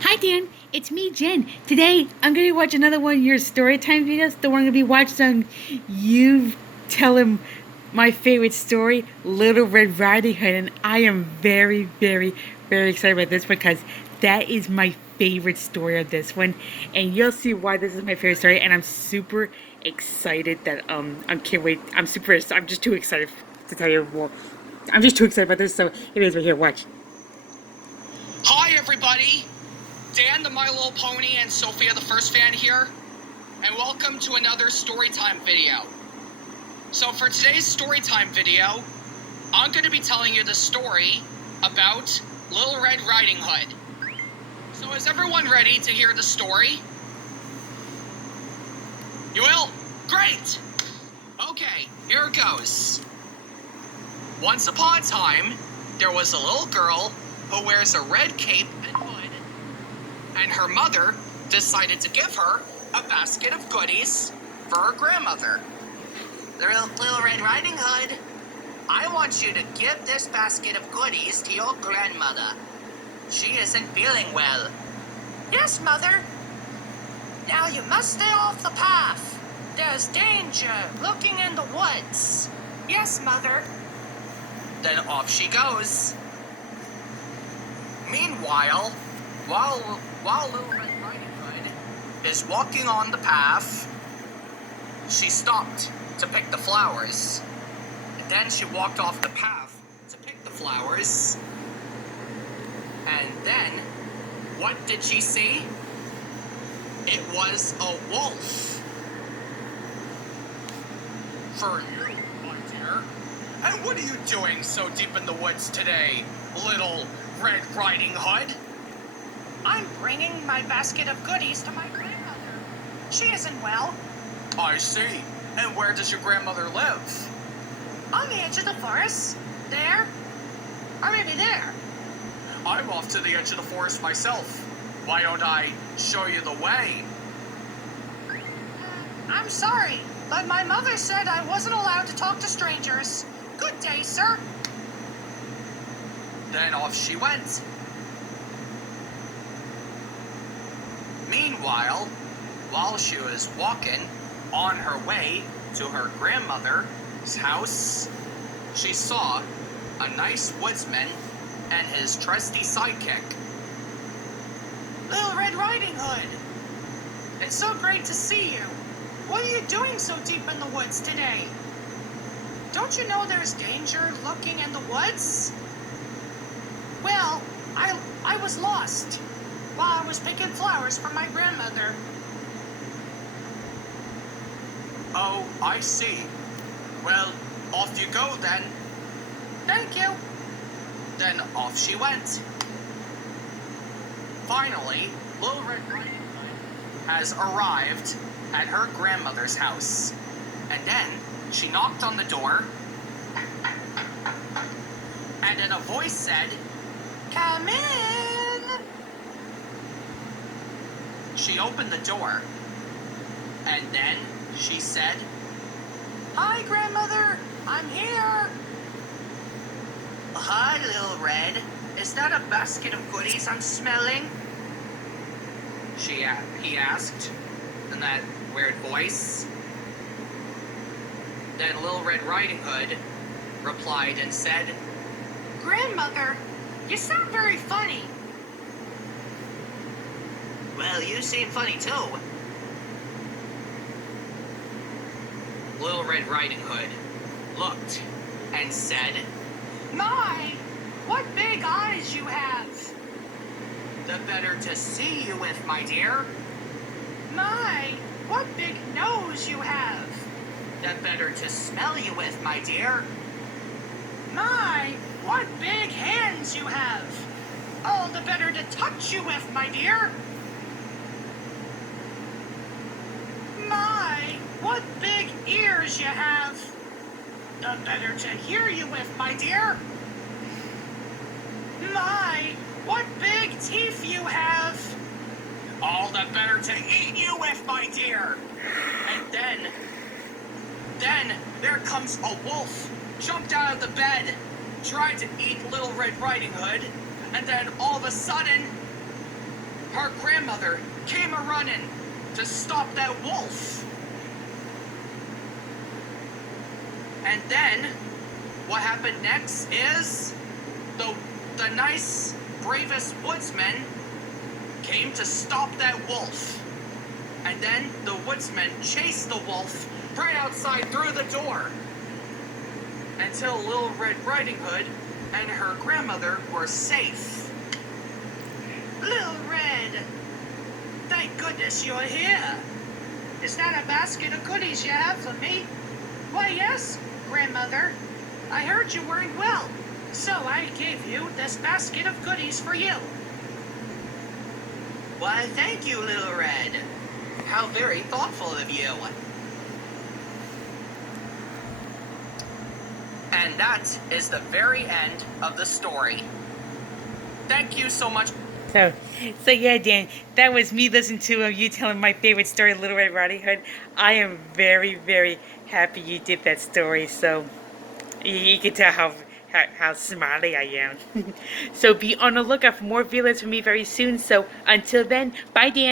Hi Dan, it's me Jen. Today I'm going to watch another one of your story time videos. The one I'm going to be watching you tell him my favorite story, Little Red Riding Hood, and I am very, very, very excited about this because that is my favorite story of this one, and you'll see why this is my favorite story. And I'm super excited that I can't wait. I'm just too excited to tell you more. I'm just too excited about this. So it is right here. Watch. Hi everybody, Dan the My Little Pony and Sophia the First Fan here, and welcome to another Storytime video. So for today's Storytime video, I'm going to be telling you the story about Little Red Riding Hood. So is everyone ready to hear the story? You will? Great! Okay, here it goes. Once upon a time, there was a little girl who wears a red cape and hood, and her mother decided to give her a basket of goodies for her grandmother. Little Red Riding Hood, I want you to give this basket of goodies to your grandmother. She isn't feeling well. Yes, Mother. Now you must stay off the path. There's danger lurking in the woods. Yes, Mother. Then off she goes. Meanwhile, while Little Red Riding Hood is walking on the path, she stopped to pick the flowers. And then she walked off the path to pick the flowers. And then, what did she see? It was a wolf. For you, my dear. And what are you doing so deep in the woods today, Little Red Riding Hood? I'm bringing my basket of goodies to my grandmother. She isn't well. I see. And where does your grandmother live? On the edge of the forest. There. Or maybe there. I'm off to the edge of the forest myself. Why don't I show you the way? I'm sorry, but my mother said I wasn't allowed to talk to strangers. Good day, sir. Then off she went. Meanwhile, while she was walking on her way to her grandmother's house, she saw a nice woodsman and his trusty sidekick. Little Red Riding Hood, it's so great to see you. What are you doing so deep in the woods today? Don't you know there's danger lurking in the woods? Well, I was lost while I was picking flowers for my grandmother. Oh, I see. Well, off you go then. Thank you. Then off she went. Finally, Little Red Riding Hood has arrived at her grandmother's house. And then she knocked on the door, and then a voice said, "Come in." She opened the door, and then she said, "Hi, Grandmother, I'm here." "Hi, Little Red. Is that a basket of goodies I'm smelling?" He asked in that weird voice. Then Little Red Riding Hood replied and said, "Grandmother, you sound very funny." "Well, you seem funny too." Little Red Riding Hood looked and said, "My, what big eyes you have." "The better to see you with, my dear." "My, what big nose you have." "The better to smell you with, my dear." "My, what big hands you have." "Oh, the better to touch you with, my dear." "My, what big ears you have." "The better to hear you with, my dear." "My, what big teeth you have." "All the better to eat you with, my dear." And then there comes a wolf, jumped out of the bed, tried to eat Little Red Riding Hood, and then all of a sudden, her grandmother came a-running to stop that wolf. And then, what happened next is the nice, bravest woodsman came to stop that wolf. And then the woodsman chased the wolf right outside through the door until Little Red Riding Hood and her grandmother were safe. Little Red, thank goodness you're here. Is that a basket of goodies you have for me? Why, yes, Grandmother. I heard you weren't well, so I gave you this basket of goodies for you. Why, thank you, Little Red. How very thoughtful of you. And that is the very end of the story. Thank you so much. So yeah, Dan, that was me listening to you telling my favorite story, Little Red Riding Hood. I am very, very happy you did that story. So you can tell how smiley I am. So be on the lookout for more videos from me very soon. So until then, bye, Dan.